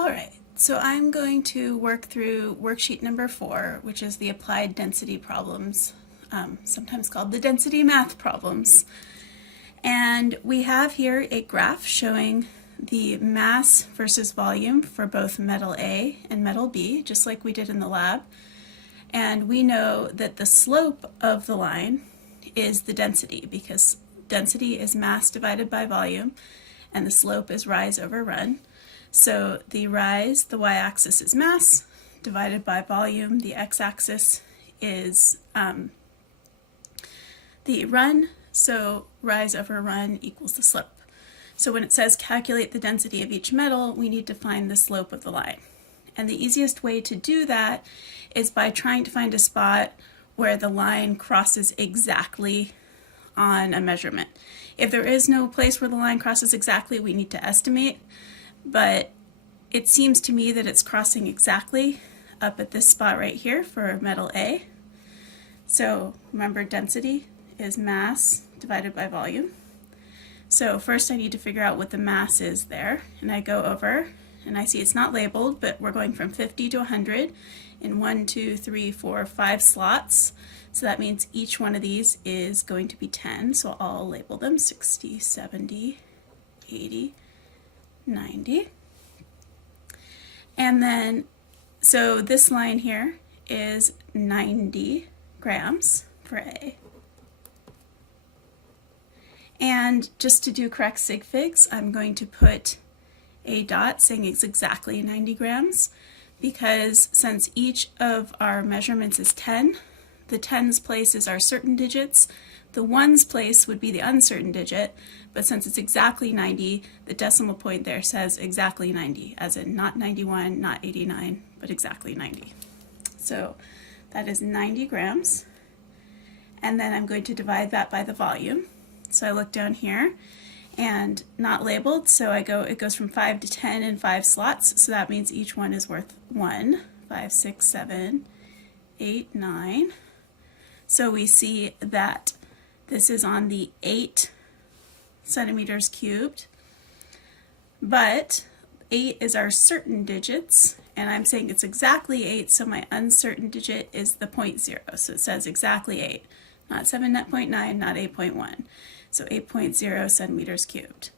Alright, so I'm going to work through worksheet number 4, which is the applied density problems, sometimes called the density math problems. And we have here a graph showing the mass versus volume for both metal A and metal B, just like we did in the lab. And we know that the slope of the line is the density, because density is mass divided by volume, and the slope is rise over run. So the rise, the y-axis is mass, divided by volume. The x-axis is the run, so rise over run equals the slope. So when it says calculate the density of each metal, we need to find the slope of the line. And the easiest way to do that is by trying to find a spot where the line crosses exactly on a measurement. If there is no place where the line crosses exactly, we need to estimate. But it seems to me that it's crossing exactly up at this spot right here for metal A. So remember, density is mass divided by volume. So first I need to figure out what the mass is there, and I go over and I see it's not labeled, but we're going from 50 to 100 in 1, 2, 3, 4, 5 slots. So that means each one of these is going to be 10, so I'll label them 60, 70, 80, 90. And then, so this line here is 90 grams for A. And just to do correct sig figs, I'm going to put a dot saying it's exactly 90 grams, because since each of our measurements is 10, the tens place is our certain digits, the ones place would be the uncertain digit, but since it's exactly 90, the decimal point there says exactly 90, as in not 91, not 89, but exactly 90. So that is 90 grams, and then I'm going to divide that by the volume. So I look down here, and not labeled, so it goes from 5 to 10 in 5 slots, so that means each one is worth 1, 5, 6, 7, 8, 9. So we see that this is on the 8 centimeters cubed, but 8 is our certain digits, and I'm saying it's exactly 8, so my uncertain digit is the 0.0, so it says exactly 8, not 7.9, not 8.1. So 8.0 centimeters cubed.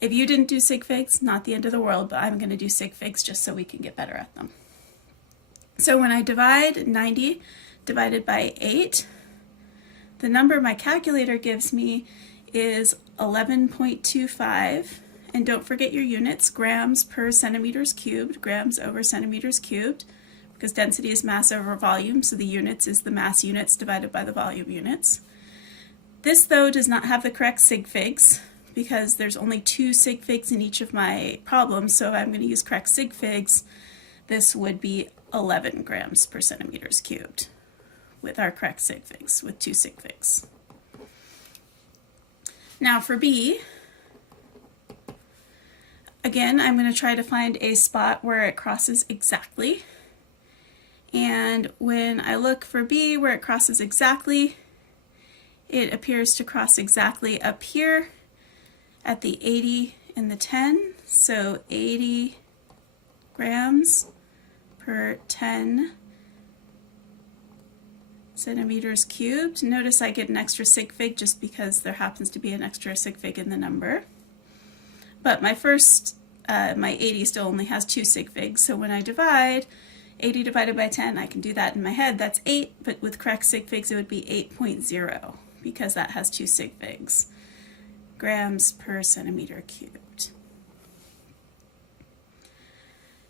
If you didn't do sig figs, not the end of the world, but I'm going to do sig figs just so we can get better at them. So when I divide 90 divided by 8, the number my calculator gives me is 11.25, and don't forget your units, grams per centimeters cubed, grams over centimeters cubed, because density is mass over volume, so the units is the mass units divided by the volume units. This, though, does not have the correct sig figs, because there's only 2 sig figs in each of my problems, so if I'm going to use correct sig figs, this would be 11 grams per centimeters cubed with our correct sig figs, with 2 sig figs. Now for B, again, I'm going to try to find a spot where it crosses exactly. And when I look for B where it crosses exactly, it appears to cross exactly up here at the 80 and the 10, so 80 grams per 10 centimeters cubed. Notice I get an extra sig fig just because there happens to be an extra sig fig in the number. But my my 80 still only has 2 sig figs, so when I divide 80 divided by 10, I can do that in my head. That's 8, but with correct sig figs it would be 8.0, because that has 2 sig figs, grams per centimeter cubed.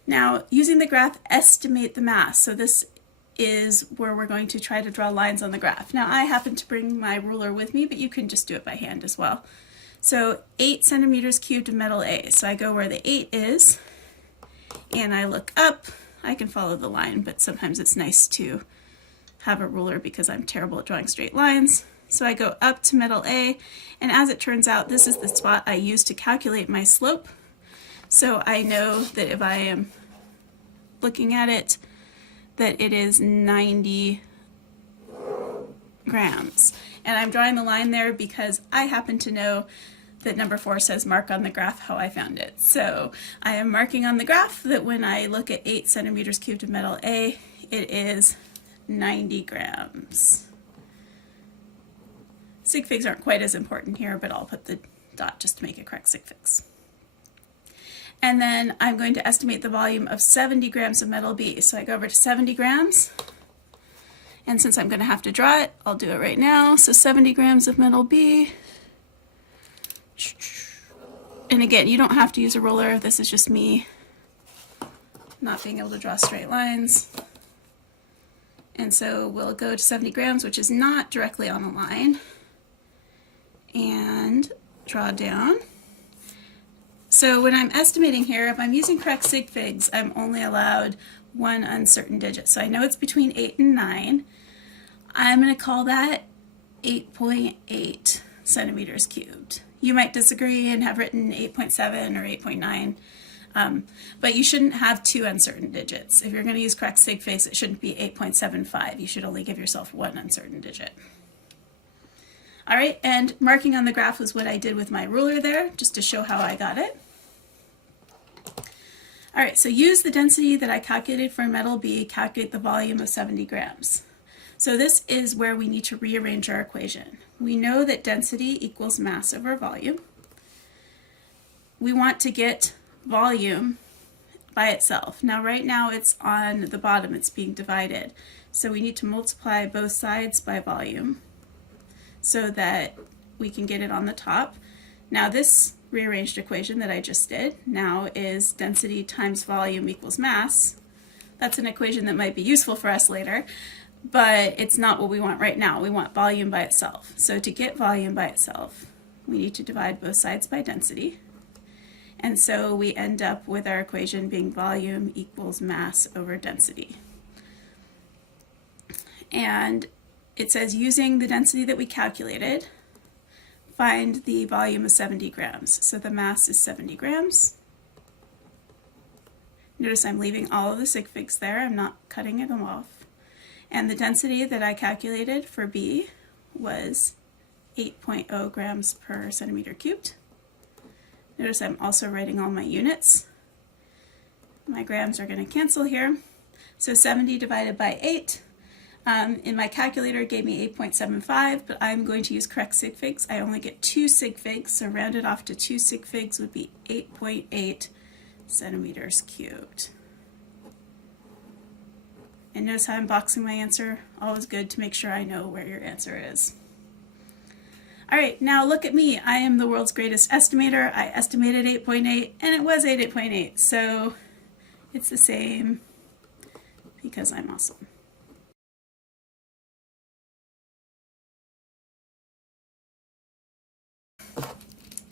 Now, using the graph, estimate the mass. So this is where we're going to try to draw lines on the graph. Now, I happen to bring my ruler with me, but you can just do it by hand as well. So 8 centimeters cubed of metal A. So I go where the 8 is, and I look up. I can follow the line, but sometimes it's nice to have a ruler because I'm terrible at drawing straight lines. So I go up to metal A, and as it turns out, this is the spot I use to calculate my slope. So I know that if I am looking at it, that it is 90 grams. And I'm drawing the line there because I happen to know that number 4 says mark on the graph how I found it. So I am marking on the graph that when I look at 8 centimeters cubed of metal A, it is 90 grams. Sig figs aren't quite as important here, but I'll put the dot just to make it correct sig figs. And then I'm going to estimate the volume of 70 grams of metal B. So I go over to 70 grams, and since I'm going to have to draw it, I'll do it right now. So 70 grams of metal B. And again, you don't have to use a ruler. This is just me not being able to draw straight lines. And so we'll go to 70 grams, which is not directly on a line, and draw down. So when I'm estimating here, if I'm using correct sig figs, I'm only allowed one uncertain digit. So I know it's between 8 and 9. I'm going to call that 8.8 centimeters cubed. You might disagree and have written 8.7 or 8.9, but you shouldn't have two uncertain digits. If you're going to use correct sig figs, it shouldn't be 8.75. You should only give yourself one uncertain digit. All right, and marking on the graph was what I did with my ruler there, just to show how I got it. All right, so use the density that I calculated for metal B, calculate the volume of 70 grams. So this is where we need to rearrange our equation. We know that density equals mass over volume. We want to get volume by itself. Now right now it's on the bottom, it's being divided. So we need to multiply both sides by volume so that we can get it on the top. Now this rearranged equation that I just did now is density times volume equals mass. That's an equation that might be useful for us later, but it's not what we want right now. We want volume by itself. So to get volume by itself, we need to divide both sides by density. And so we end up with our equation being volume equals mass over density. And it says using the density that we calculated, find the volume of 70 grams. So the mass is 70 grams. Notice I'm leaving all of the sig figs there. I'm not cutting them off. And the density that I calculated for B was 8.0 grams per centimeter cubed. Notice I'm also writing all my units. My grams are going to cancel here. So 70 divided by 8. In my calculator it gave me 8.75, but I'm going to use correct sig figs. I only get 2 sig figs, so rounded off to 2 sig figs would be 8.8 centimeters cubed. And notice how I'm boxing my answer. Always good to make sure I know where your answer is. All right, now look at me. I am the world's greatest estimator. I estimated 8.8, and it was 8.8, so it's the same because I'm awesome.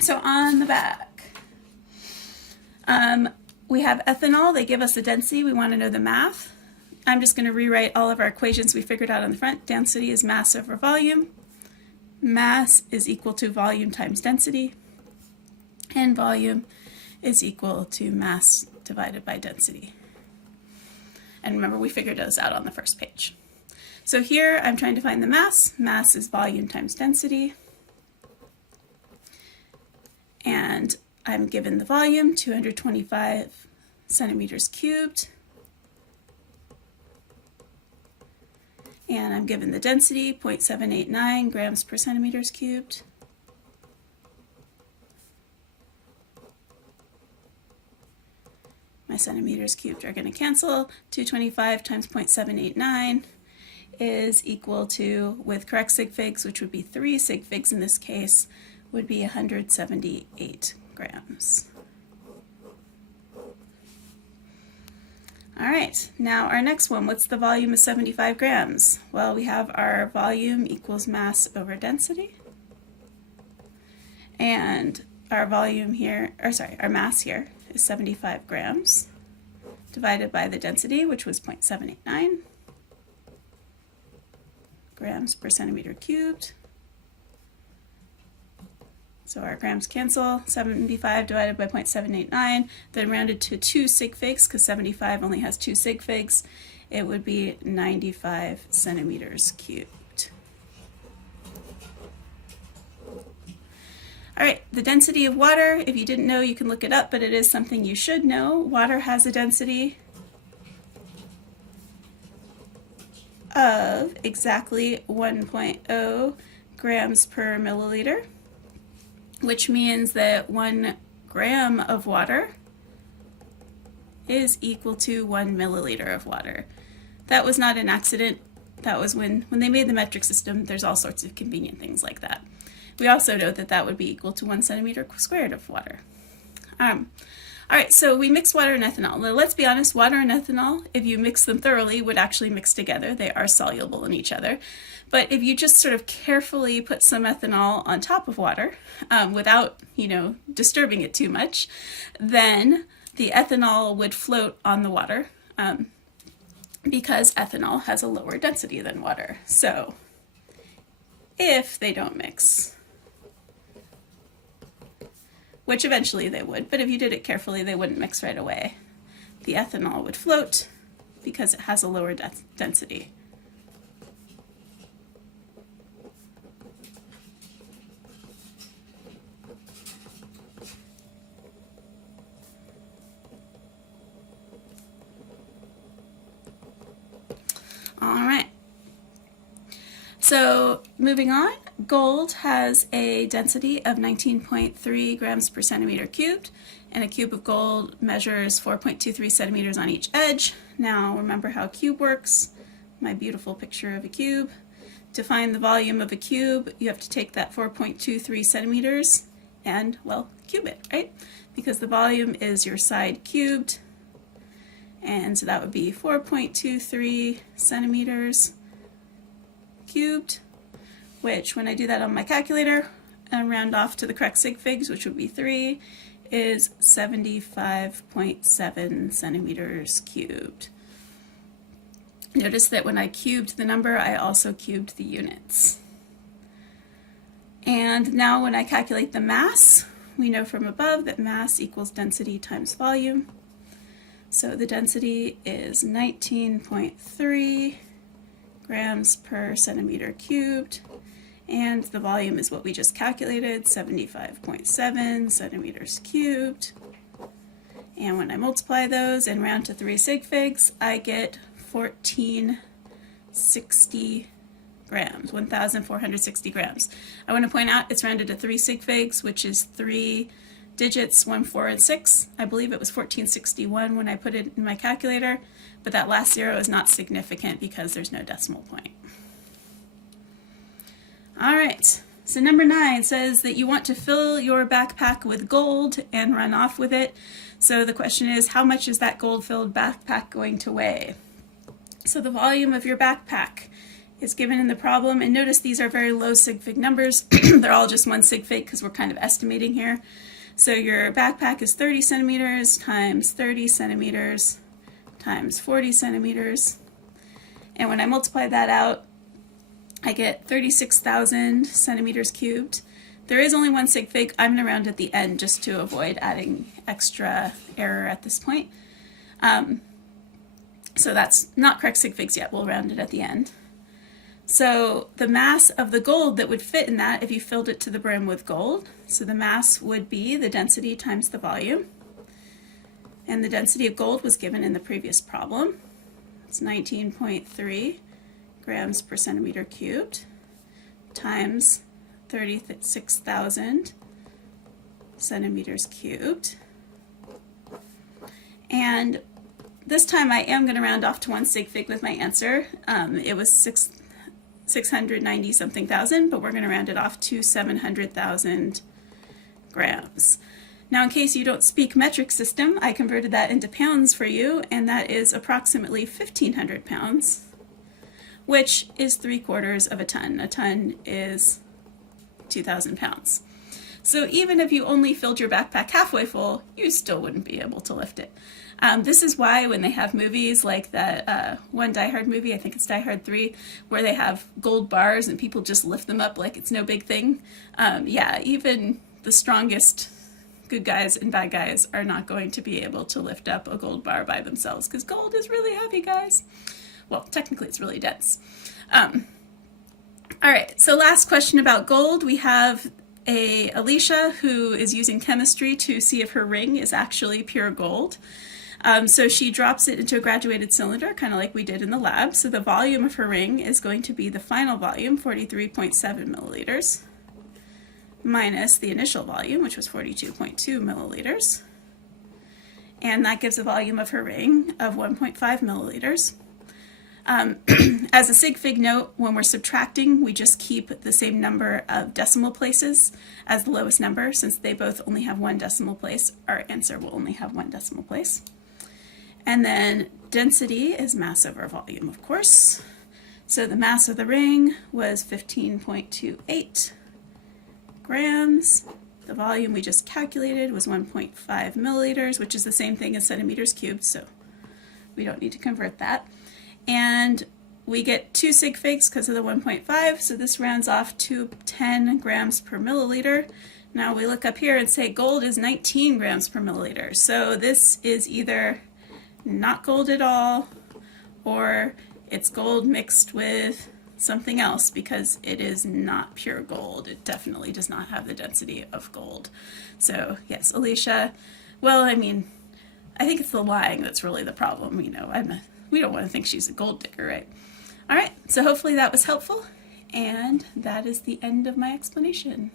So on the back, we have ethanol. They give us the density. We want to know the math. I'm just going to rewrite all of our equations we figured out on the front. Density is mass over volume. Mass is equal to volume times density. And volume is equal to mass divided by density. And remember, we figured those out on the first page. So here I'm trying to find the mass. Mass is volume times density. And I'm given the volume, 225 centimeters cubed. And I'm given the density, 0.789 grams per centimeters cubed. My centimeters cubed are going to cancel. 225 times 0.789 is equal to, with correct sig figs, which would be 3 sig figs in this case, would be 178 grams. All right, now our next one, what's the volume of 75 grams? Well, we have our volume equals mass over density. And our volume here, or sorry, our mass here is 75 grams divided by the density, which was 0.789 grams per centimeter cubed. So our grams cancel, 75 divided by 0.789, then rounded to 2 sig figs, because 75 only has 2 sig figs, it would be 95 centimeters cubed. All right, the density of water, if you didn't know, you can look it up, but it is something you should know. Water has a density of exactly 1.0 grams per milliliter, which means that 1 gram of water is equal to 1 milliliter of water. That was not an accident. That was when they made the metric system. There's all sorts of convenient things like that. We also know that that would be equal to 1 centimeter squared of water. All right, so we mix water and ethanol. Now, let's be honest, water and ethanol, if you mix them thoroughly, would actually mix together. They are soluble in each other. But if you just sort of carefully put some ethanol on top of water without, disturbing it too much, then the ethanol would float on the water because ethanol has a lower density than water. So if they don't mix, which eventually they would, but if you did it carefully, they wouldn't mix right away. The ethanol would float because it has a lower density. All right. So moving on, gold has a density of 19.3 grams per centimeter cubed, and a cube of gold measures 4.23 centimeters on each edge. Now remember how a cube works, my beautiful picture of a cube. To find the volume of a cube, you have to take that 4.23 centimeters and, well, cube it, right? Because the volume is your side cubed, and so that would be 4.23 centimeters cubed, which when I do that on my calculator and round off to the correct sig figs, which would be 3, is 75.7 centimeters cubed. Notice that when I cubed the number, I also cubed the units. And now when I calculate the mass, we know from above that mass equals density times volume. So the density is 19.3 grams per centimeter cubed, and the volume is what we just calculated, 75.7 centimeters cubed. And when I multiply those and round to 3 sig figs, I get 1460 grams, 1,460 grams. I want to point out it's rounded to 3 sig figs, which is 3 digits, 1, 4, and 6. I believe it was 1461 when I put it in my calculator, but that last 0 is not significant because there's no decimal point. All right, so number 9 says that you want to fill your backpack with gold and run off with it. So the question is, how much is that gold-filled backpack going to weigh? So the volume of your backpack is given in the problem, and notice these are very low sig fig numbers. They're all just 1 sig fig because we're kind of estimating here. So your backpack is 30 centimeters times 30 centimeters times 40 centimeters. And when I multiply that out, I get 36,000 centimeters cubed. There is only 1 sig fig. I'm going to round at the end just to avoid adding extra error at this point. So that's not correct sig figs yet. We'll round it at the end. So the mass of the gold that would fit in that if you filled it to the brim with gold, so the mass would be the density times the volume. And the density of gold was given in the previous problem. It's 19.3 grams per centimeter cubed times 36,000 centimeters cubed. And this time I am going to round off to 1 sig fig with my answer. It was 690 something thousand, but we're going to round it off to 700,000 grams. Now, in case you don't speak metric system, I converted that into pounds for you, and that is approximately 1,500 pounds, which is 3/4 of a ton. A ton is 2,000 pounds. So even if you only filled your backpack halfway full, you still wouldn't be able to lift it. This is why when they have movies like that one Die Hard movie, I think it's Die Hard 3, where they have gold bars and people just lift them up like it's no big thing. Yeah, even the strongest good guys and bad guys are not going to be able to lift up a gold bar by themselves because gold is really heavy, guys. Well, technically it's really dense. All right, so last question about gold. We have Alicia, who is using chemistry to see if her ring is actually pure gold. So she drops it into a graduated cylinder, kind of like we did in the lab. So the volume of her ring is going to be the final volume, 43.7 milliliters, minus the initial volume, which was 42.2 milliliters. And that gives a volume of her ring of 1.5 milliliters. As a sig fig note, when we're subtracting, we just keep the same number of decimal places as the lowest number. Since they both only have one decimal place, our answer will only have one decimal place. And then density is mass over volume, of course. So the mass of the ring was 15.28 grams. The volume we just calculated was 1.5 milliliters, which is the same thing as centimeters cubed, so we don't need to convert that. And we get 2 sig figs because of the 1.5, so this rounds off to 10 grams per milliliter. Now we look up here and say gold is 19 grams per milliliter. So this is either not gold at all, or it's gold mixed with something else, because it is not pure gold. It definitely does not have the density of gold. So yes, Alicia, well, I mean, I think it's the lying that's really the problem. You know, we don't want to think she's a gold digger, right? All right, so hopefully that was helpful, and that is the end of my explanation.